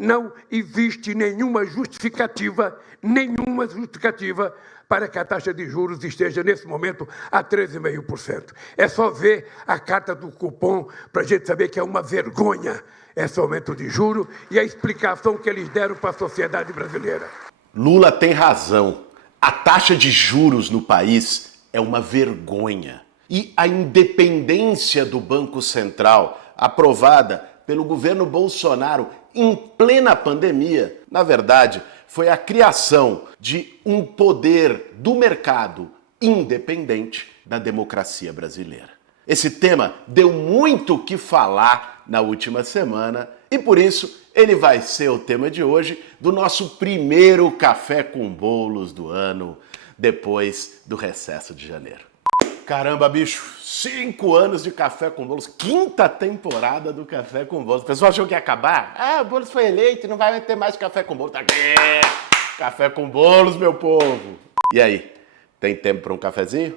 não existe nenhuma justificativa para que a taxa de juros esteja, nesse momento, a 13,5%. É só ver a carta do cupom para a gente saber que é uma vergonha esse aumento de juros e a explicação que eles deram para a sociedade brasileira. Lula tem razão. A taxa de juros no país é uma vergonha. E a independência do Banco Central, aprovada pelo governo Bolsonaro em plena pandemia, na verdade, foi a criação de um poder do mercado independente da democracia brasileira. Esse tema deu muito o que falar na última semana e por isso ele vai ser o tema de hoje do nosso primeiro Café com Bolos do ano, depois do recesso de janeiro. Caramba, bicho, 5 anos de Café com Bolos, 5ª temporada do Café com Bolos. O pessoal achou que ia acabar? Ah, o Bolos foi eleito, não vai ter mais Café com Bolos. Tá aqui, Café com Bolos, meu povo. E aí, tem tempo para um cafezinho?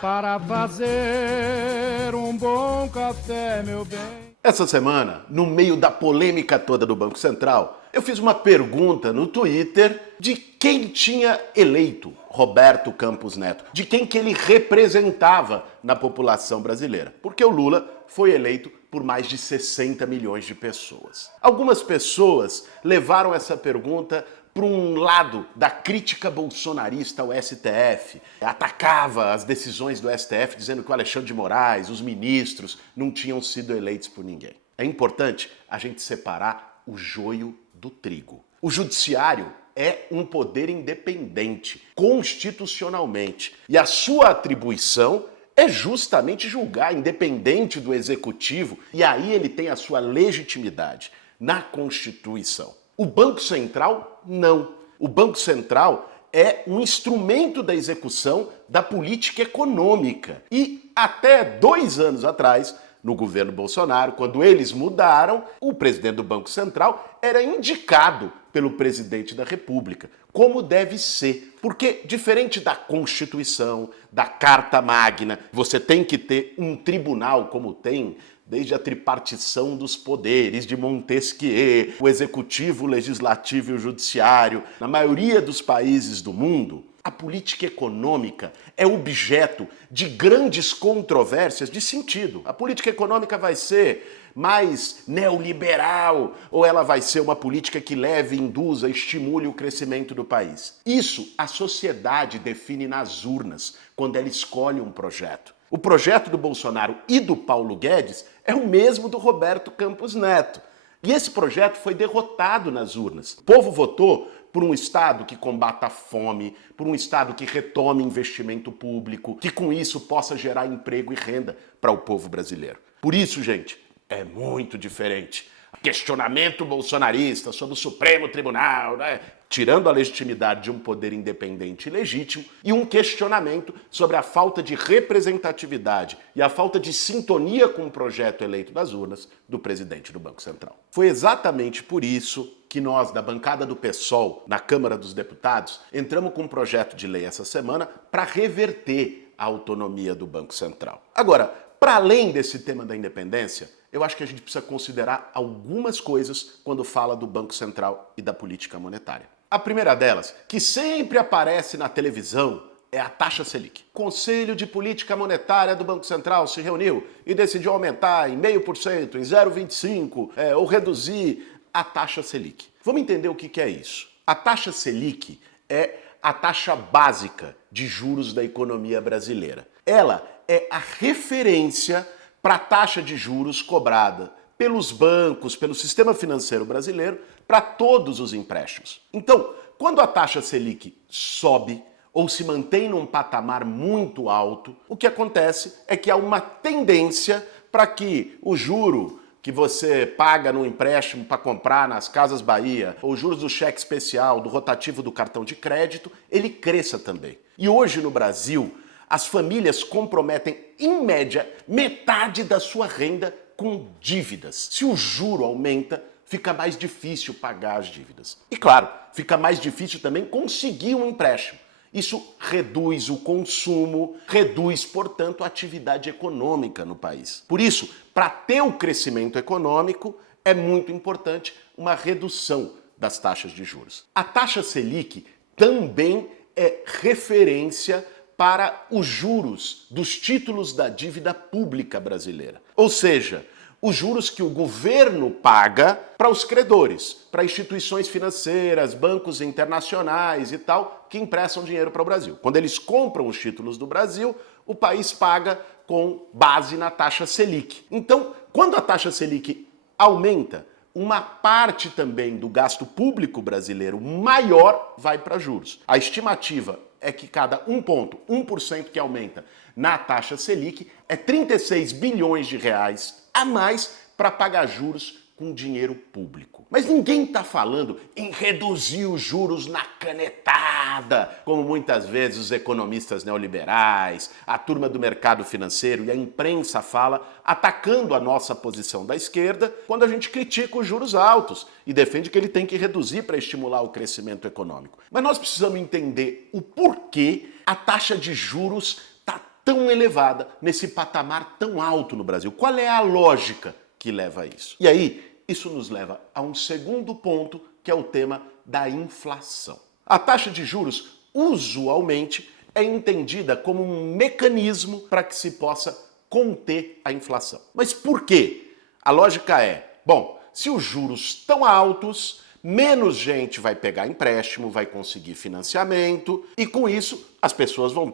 Para fazer um bom café, meu bem. Essa semana, no meio da polêmica toda do Banco Central, eu fiz uma pergunta no Twitter de quem tinha eleito Roberto Campos Neto, de quem que ele representava na população brasileira. Porque o Lula foi eleito por mais de 60 milhões de pessoas. Algumas pessoas levaram essa pergunta para um lado da crítica bolsonarista ao STF, atacava as decisões do STF dizendo que o Alexandre de Moraes, os ministros, não tinham sido eleitos por ninguém. É importante a gente separar o joio do trigo. O judiciário é um poder independente, constitucionalmente, e a sua atribuição é justamente julgar, independente do executivo, e aí ele tem a sua legitimidade na Constituição. O Banco Central, não. O Banco Central é um instrumento da execução da política econômica. E até 2 anos atrás, no governo Bolsonaro, quando eles mudaram, o presidente do Banco Central era indicado pelo presidente da República, como deve ser. Porque, diferente da Constituição, da Carta Magna, você tem que ter um tribunal como tem desde a tripartição dos poderes de Montesquieu, o executivo, o legislativo e o judiciário. Na maioria dos países do mundo, a política econômica é objeto de grandes controvérsias de sentido. A política econômica vai ser mais neoliberal ou ela vai ser uma política que leve, induza, estimule o crescimento do país? Isso a sociedade define nas urnas, quando ela escolhe um projeto. O projeto do Bolsonaro e do Paulo Guedes é o mesmo do Roberto Campos Neto. E esse projeto foi derrotado nas urnas. O povo votou por um Estado que combata a fome, por um Estado que retome investimento público, que com isso possa gerar emprego e renda para o povo brasileiro. Por isso, gente, é muito diferente. Questionamento bolsonarista sobre o Supremo Tribunal, né? Tirando a legitimidade de um poder independente e legítimo, e um questionamento sobre a falta de representatividade e a falta de sintonia com o projeto eleito das urnas do presidente do Banco Central. Foi exatamente por isso que nós, da bancada do PSOL, na Câmara dos Deputados, entramos com um projeto de lei essa semana para reverter a autonomia do Banco Central. Agora, para além desse tema da independência, eu acho que a gente precisa considerar algumas coisas quando fala do Banco Central e da política monetária. A primeira delas, que sempre aparece na televisão, é a taxa Selic. O Conselho de Política Monetária do Banco Central se reuniu e decidiu aumentar em 0,5%, em 0,25%, ou reduzir a taxa Selic. Vamos entender o que é isso. A taxa Selic é a taxa básica de juros da economia brasileira. Ela é a referência para a taxa de juros cobrada pelos bancos, pelo sistema financeiro brasileiro, para todos os empréstimos. Então, quando a taxa Selic sobe ou se mantém num patamar muito alto, o que acontece é que há uma tendência para que o juro que você paga no empréstimo para comprar nas Casas Bahia, ou juros do cheque especial, do rotativo do cartão de crédito, ele cresça também. E hoje no Brasil, as famílias comprometem, em média, metade da sua renda com dívidas. Se o juro aumenta, fica mais difícil pagar as dívidas. E claro, fica mais difícil também conseguir um empréstimo. Isso reduz o consumo, reduz, portanto, a atividade econômica no país. Por isso, para ter o crescimento econômico, é muito importante uma redução das taxas de juros. A taxa Selic também é referência para os juros dos títulos da dívida pública brasileira. Ou seja, os juros que o governo paga para os credores, para instituições financeiras, bancos internacionais e tal, que emprestam dinheiro para o Brasil. Quando eles compram os títulos do Brasil, o país paga com base na taxa Selic. Então, quando a taxa Selic aumenta, uma parte também do gasto público brasileiro maior vai para juros. A estimativa é que cada 1% que aumenta na taxa Selic é 36 bilhões de reais a mais para pagar juros com dinheiro público. Mas ninguém está falando em reduzir os juros na canetada, como muitas vezes os economistas neoliberais, a turma do mercado financeiro e a imprensa fala, atacando a nossa posição da esquerda quando a gente critica os juros altos e defende que ele tem que reduzir para estimular o crescimento econômico. Mas nós precisamos entender o porquê a taxa de juros está tão elevada, nesse patamar tão alto no Brasil. Qual é a lógica que leva a isso? E aí, isso nos leva a um segundo ponto, que é o tema da inflação. A taxa de juros, usualmente, é entendida como um mecanismo para que se possa conter a inflação. Mas por quê? A lógica é, bom, se os juros estão altos, menos gente vai pegar empréstimo, vai conseguir financiamento e com isso as pessoas vão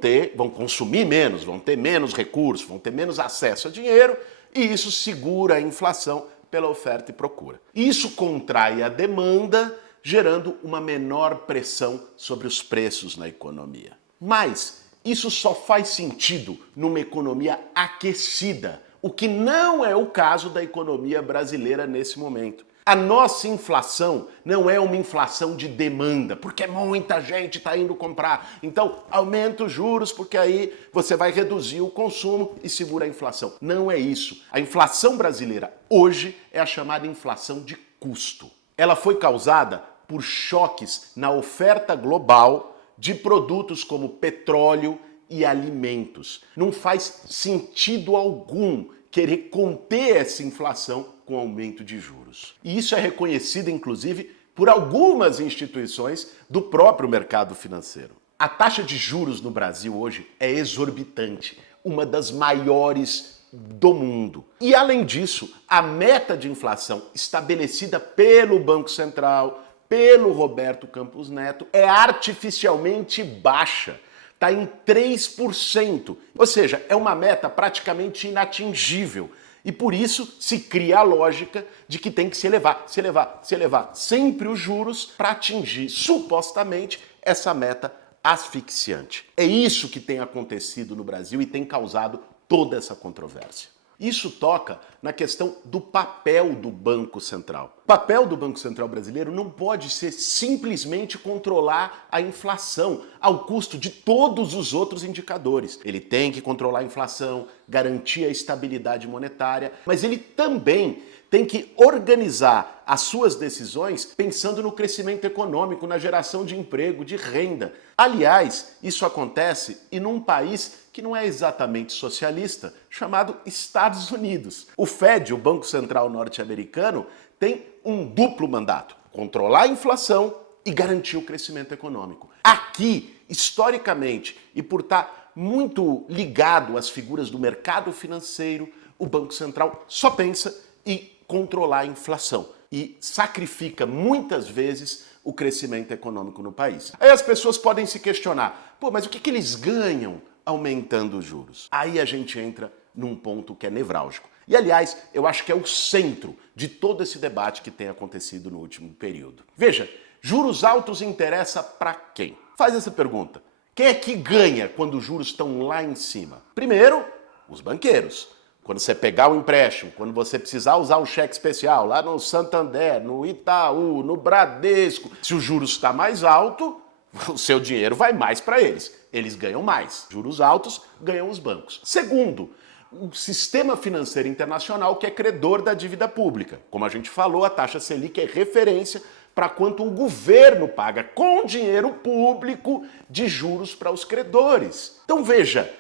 consumir menos, vão ter menos recursos, vão ter menos acesso a dinheiro e isso segura a inflação pela oferta e procura. Isso contrai a demanda, gerando uma menor pressão sobre os preços na economia. Mas isso só faz sentido numa economia aquecida, o que não é o caso da economia brasileira nesse momento. A nossa inflação não é uma inflação de demanda, porque muita gente está indo comprar. Então, aumenta os juros, porque aí você vai reduzir o consumo e segura a inflação. Não é isso. A inflação brasileira hoje é a chamada inflação de custo. Ela foi causada por choques na oferta global de produtos como petróleo e alimentos. Não faz sentido algum querer conter essa inflação com aumento de juros. E isso é reconhecido, inclusive, por algumas instituições do próprio mercado financeiro. A taxa de juros no Brasil hoje é exorbitante, uma das maiores do mundo. E, além disso, a meta de inflação estabelecida pelo Banco Central, pelo Roberto Campos Neto, é artificialmente baixa. Está em 3%, ou seja, é uma meta praticamente inatingível. E por isso se cria a lógica de que tem que se elevar sempre os juros para atingir, supostamente, essa meta asfixiante. É isso que tem acontecido no Brasil e tem causado toda essa controvérsia. Isso toca na questão do papel do Banco Central. O papel do Banco Central brasileiro não pode ser simplesmente controlar a inflação ao custo de todos os outros indicadores. Ele tem que controlar a inflação, garantir a estabilidade monetária, mas ele também tem que organizar as suas decisões pensando no crescimento econômico, na geração de emprego, de renda. Aliás, isso acontece e num país que não é exatamente socialista, chamado Estados Unidos. O Fed, o Banco Central norte-americano, tem um duplo mandato: controlar a inflação e garantir o crescimento econômico. Aqui, historicamente, e por estar muito ligado às figuras do mercado financeiro, o Banco Central só pensa em controlar a inflação e sacrifica muitas vezes o crescimento econômico no país. Aí as pessoas podem se questionar, mas o que eles ganham aumentando os juros? Aí a gente entra num ponto que é nevrálgico. E, aliás, eu acho que é o centro de todo esse debate que tem acontecido no último período. Veja, juros altos interessa para quem? Faz essa pergunta. Quem é que ganha quando os juros estão lá em cima? Primeiro, os banqueiros. Quando você pegar o empréstimo, quando você precisar usar um cheque especial lá no Santander, no Itaú, no Bradesco, se o juros está mais alto, o seu dinheiro vai mais para eles. Eles ganham mais. Juros altos ganham os bancos. Segundo, o sistema financeiro internacional, que é credor da dívida pública. Como a gente falou, a taxa Selic é referência para quanto o governo paga com dinheiro público de juros para os credores. Então veja,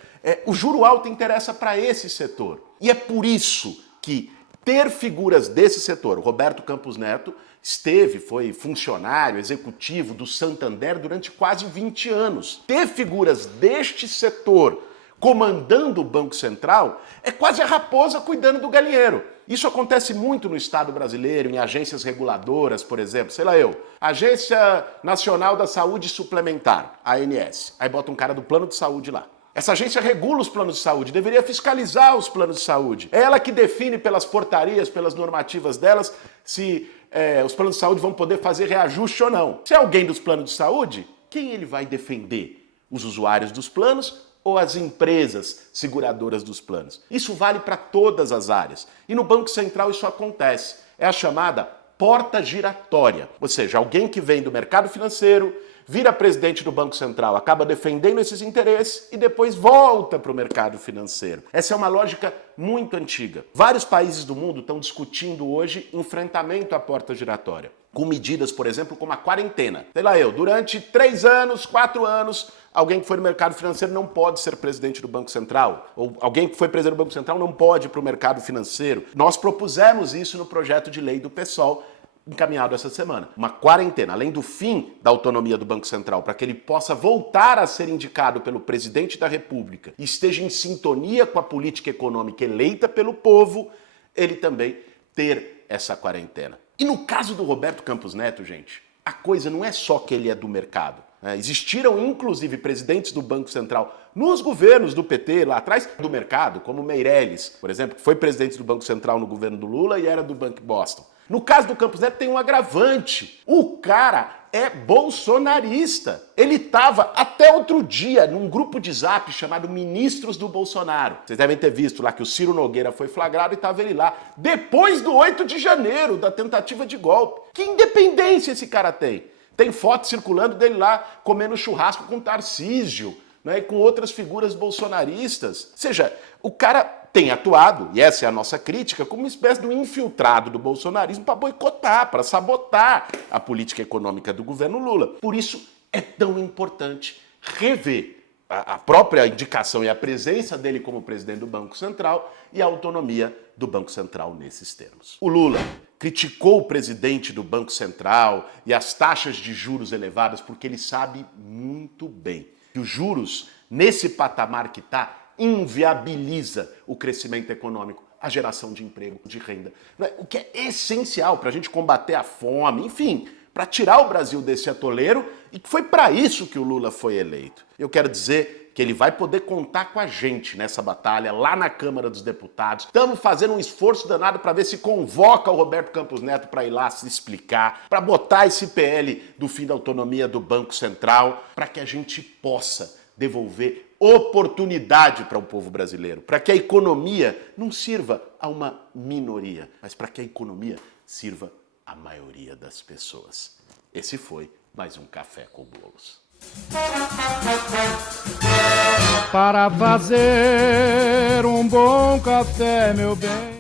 o juro alto interessa para esse setor. E é por isso que ter figuras desse setor, o Roberto Campos Neto foi funcionário executivo do Santander durante quase 20 anos. Ter figuras deste setor comandando o Banco Central é quase a raposa cuidando do galinheiro. Isso acontece muito no Estado brasileiro, em agências reguladoras, por exemplo, Agência Nacional da Saúde Suplementar, ANS. Aí bota um cara do plano de saúde lá. Essa agência regula os planos de saúde, deveria fiscalizar os planos de saúde. É ela que define pelas portarias, pelas normativas delas, se os planos de saúde vão poder fazer reajuste ou não. Se é alguém dos planos de saúde, quem ele vai defender? Os usuários dos planos ou as empresas seguradoras dos planos? Isso vale para todas as áreas. E no Banco Central isso acontece. É a chamada porta giratória. Ou seja, alguém que vem do mercado financeiro, vira presidente do Banco Central, acaba defendendo esses interesses e depois volta para o mercado financeiro. Essa é uma lógica muito antiga. Vários países do mundo estão discutindo hoje enfrentamento à porta giratória, com medidas, por exemplo, como a quarentena. Durante 3 anos, 4 anos, alguém que foi no mercado financeiro não pode ser presidente do Banco Central, ou alguém que foi presidente do Banco Central não pode ir para o mercado financeiro. Nós propusemos isso no projeto de lei do PSOL, encaminhado essa semana. Uma quarentena, além do fim da autonomia do Banco Central, para que ele possa voltar a ser indicado pelo presidente da República e esteja em sintonia com a política econômica eleita pelo povo, ele também ter essa quarentena. E no caso do Roberto Campos Neto, gente, a coisa não é só que ele é do mercado. Existiram, inclusive, presidentes do Banco Central nos governos do PT, lá atrás, do mercado, como Meirelles, por exemplo, que foi presidente do Banco Central no governo do Lula e era do Banco Boston. No caso do Campos Neto tem um agravante. O cara é bolsonarista. Ele estava até outro dia num grupo de zap chamado Ministros do Bolsonaro. Vocês devem ter visto lá que o Ciro Nogueira foi flagrado e estava ele lá. Depois do 8 de janeiro, da tentativa de golpe. Que independência esse cara tem? Tem foto circulando dele lá comendo churrasco com Tarcísio, né, e com outras figuras bolsonaristas. Ou seja, o cara tem atuado, e essa é a nossa crítica, como uma espécie de um infiltrado do bolsonarismo para boicotar, para sabotar a política econômica do governo Lula. Por isso é tão importante rever a própria indicação e a presença dele como presidente do Banco Central e a autonomia do Banco Central nesses termos. O Lula criticou o presidente do Banco Central e as taxas de juros elevadas porque ele sabe muito bem que os juros, nesse patamar que está, inviabiliza o crescimento econômico, a geração de emprego, de renda, o que é essencial para a gente combater a fome, enfim, para tirar o Brasil desse atoleiro, e foi para isso que o Lula foi eleito. Eu quero dizer que ele vai poder contar com a gente nessa batalha, lá na Câmara dos Deputados. Estamos fazendo um esforço danado para ver se convoca o Roberto Campos Neto para ir lá se explicar, para botar esse PL do fim da autonomia do Banco Central, para que a gente possa devolver oportunidade para o povo brasileiro, para que a economia não sirva a uma minoria, mas para que a economia sirva à maioria das pessoas. Esse foi mais um Café com Bolos. Para fazer um bom café, meu bem.